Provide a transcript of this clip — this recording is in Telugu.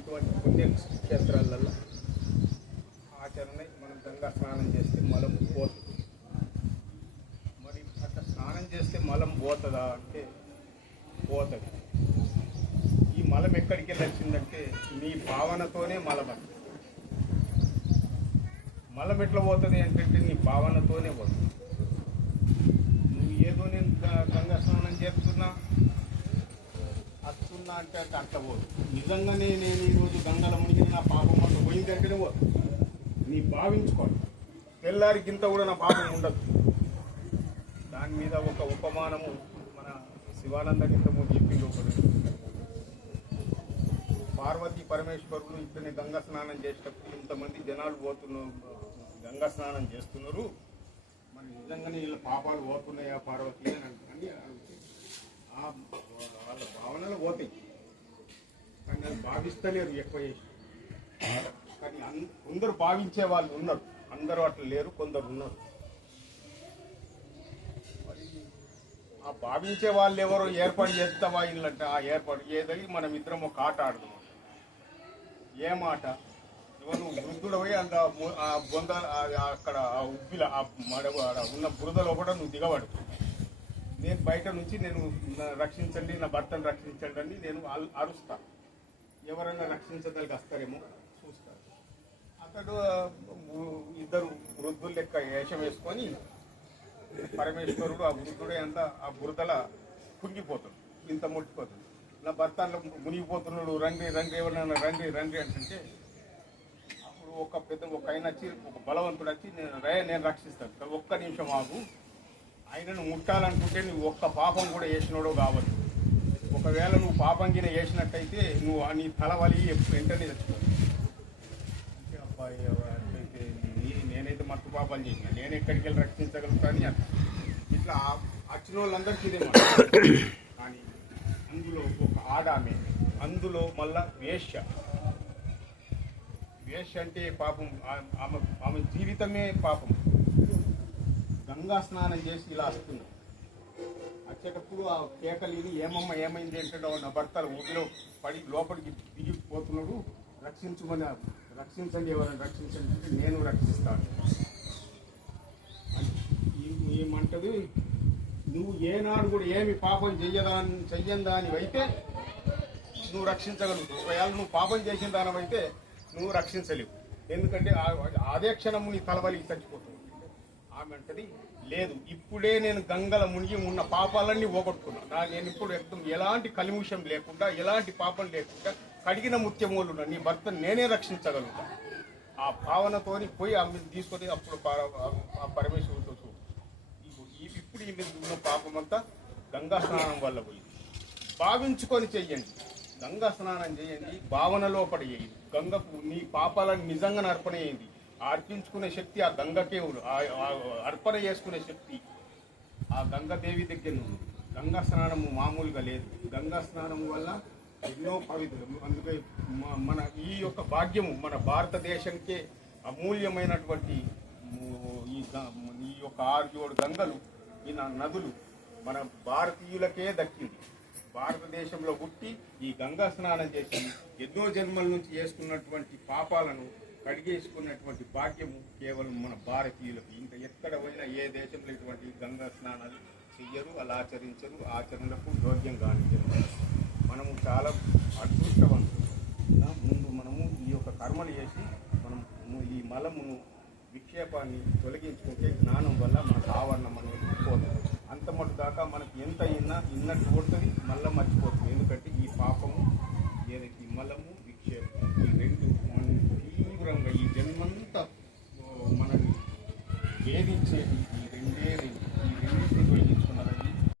ఇటువంటి పుణ్యక్షేత్రాలలో ఆచరణ మనం గంగా స్నానం చేస్తే మలం పోతుంది. మరి అట్లా స్నానం చేస్తే మలం పోతుందా అంటే పోతుంది. ఈ మలం ఎక్కడికి వెళ్ళి వచ్చిందంటే నీ భావనతోనే మలం అంటే మలం ఎట్లా పోతుంది అంటే నీ భావనతోనే పోతుంది. నువ్వు ఏదో నేను గంగా స్నానం చేస్తున్నా వస్తున్నా అంటే అట్లా పోదు. నిజంగానే నేను ఈరోజు గంగల మునిగిన నా పాపం అంత పోయిందంటేనే పోదు. నీ భావించుకోండి. తెల్లారికింత కూడా నా పాపం ఉండదు. దాని మీద ఒక ఉపమానము మన శివానంద కిందము చెప్పింది. ఒకటి పార్వతీ పరమేశ్వరులు ఇక్కడనే గంగా స్నానం చేసేటప్పుడు ఇంతమంది జనాలు పోతున్నారు, గంగా స్నానం చేస్తున్నారు, మరి నిజంగానే వీళ్ళ పాపాలు పోతున్నాయా పార్వతి అని అనుకుని వాళ్ళ భావనలు పోతాయి. కానీ అది భావిస్తలేరు ఎక్కువ చేసి. కానీ కొందరు భావించే వాళ్ళు ఉన్నారు, అందరూ అట్లా లేరు, కొందరు ఉన్నారు. మరి ఆ భావించే వాళ్ళు ఎవరో ఏర్పాటు చేస్తావా ఇల్లంటే ఆ ఏర్పాటు చేయదగి మనం ఇద్దరం ఒక ఆట ఆడుతున్నాం. ఏం ఆట? నువ్వు వృద్ధుడు పోయి అంత ఆ బొంద అక్కడ ఆ ఉబ్బిల ఆ మడవ ఉన్న బురదలో కూడా నువ్వు దిగబడు. నేను బయట నుంచి నేను రక్షించండి, నా భర్తను రక్షించండి అని నేను అరుస్తాను. ఎవరైనా రక్షించదలికి వస్తారేమో చూస్తారు. అతడు ఇద్దరు వృద్ధులు లెక్క వేషం వేసుకొని పరమేశ్వరుడు ఆ వృద్ధుడే అంతా ఆ బురదల కుంగిపోతాడు, ఇంత ముట్టిపోతాడు. నా భర్త మునిగిపోతున్నాడు, రండి రండి ఎవరైనా రండి రండి అంటే అప్పుడు ఒక ఆయన వచ్చి ఒక బలవంతుడు వచ్చి నేను రక్షిస్తాను, ఒక్క నిమిషం ఆగు, ఆయనను ముట్టాలనుకుంటే నువ్వు ఒక్క పాపం కూడా వేసినాడో కావచ్చు. ఒకవేళ నువ్వు పాపం గిన వేసినట్టయితే నువ్వు నీ తల వలి వెంటనే తెచ్చుకోవాలి. అబ్బాయి అయితే నేనైతే మత్తు పాపాలు చేసిన, నేను ఎక్కడికి వెళ్ళి రక్షించగలుగుతాను అని ఇట్లా వచ్చిన వాళ్ళందరికీ ఇదే మాట. కానీ అందులో ఒక ఆడామె, అందులో మళ్ళా వేశ్య. వేశ్య అంటే పాపం, ఆమె జీవితమే పాపం. గంగా స్నానం చేసి ఇలా వస్తుంది. వచ్చేటప్పుడు ఆ కేకలిని ఏమమ్మ ఏమైంది అంటే నా భర్త ఊపిలో పడి లోపలికి దిగిపోతున్నాడు, రక్షించండి ఎవరైనా రక్షించండి అంటే నేను రక్షిస్తాను. ఏమంటది, నువ్వు ఏనాడు కూడా ఏమి పాపం చెయ్యని దానివైతే నువ్వు రక్షించగలుగుతావు. ఒకవేళ నువ్వు పాపం చేసిన దానివైతే నువ్వు రక్షించలేవు. ఎందుకంటే అదే క్షణము నీ తలవలికి చచ్చిపోతావు. ఆమె అంటది, లేదు, ఇప్పుడే నేను గంగల మునిగి ఉన్న పాపాలన్నీ పోగొట్టుకున్నా. నేను ఇప్పుడు ఎలాంటి కలిముషం లేకుండా, ఎలాంటి పాపం లేకుండా కడిగిన ముత్యమూలున్నా నీ భర్తను నేనే రక్షించగలుగుతా. ఆ భావనతోని పోయి ఆమె తీసుకొని అప్పుడు ఆ పరమేశ్వరుడితో చూడు, ఇప్పుడు ఈ మీద ఉన్న పాపం అంతా గంగా స్నానం వల్ల పోయింది. భావించుకొని చెయ్యండి, గంగా స్నానం చేయండి, భావనలో పడేయండి. గంగకు నీ పాపాలను నిజంగా అర్పణ చేయండి. అర్పించుకునే శక్తి ఆ గంగకే ఉంది. అర్పణ చేసుకునే శక్తి ఆ గంగాదేవి దగ్గర ఉంది. గంగా స్నానము మామూలుగా లేదు. గంగా స్నానం వల్ల ఎన్నో పవిత్రం. అందుకే మన ఈ యొక్క భాగ్యము మన భారతదేశానికే అమూల్యమైనటువంటి ఈ యొక్క 6-7 గంగలు, ఈ నదులు మన భారతీయులకే దక్కింది. భారతదేశంలో పుట్టి ఈ గంగా స్నానం చేసి ఎన్నో జన్మల నుంచి చేసుకున్నటువంటి పాపాలను కడిగేసుకున్నటువంటి భాగ్యము కేవలం మన భారతీయులకు. ఇంకా ఎక్కడ పోయినా ఏ దేశంలో ఇటువంటి గంగా స్నానాలు చెయ్యరు, అలా ఆచరించరు, ఆచరణకు యోగ్యం కానిచ్చరు. మనము చాలా అదృష్టవంతులు. ముందు మనము ఈ యొక్క కర్మలు చేసి మనము ఈ మలమును విక్షేపాన్ని తొలగించుకుంటే జ్ఞానం వల్ల మనకు ఆవరణం అనేది పోతుంది. అంత మటు దాకా మనకి ఎంత ఇన్నట్టు కొడుతుంది, మళ్ళీ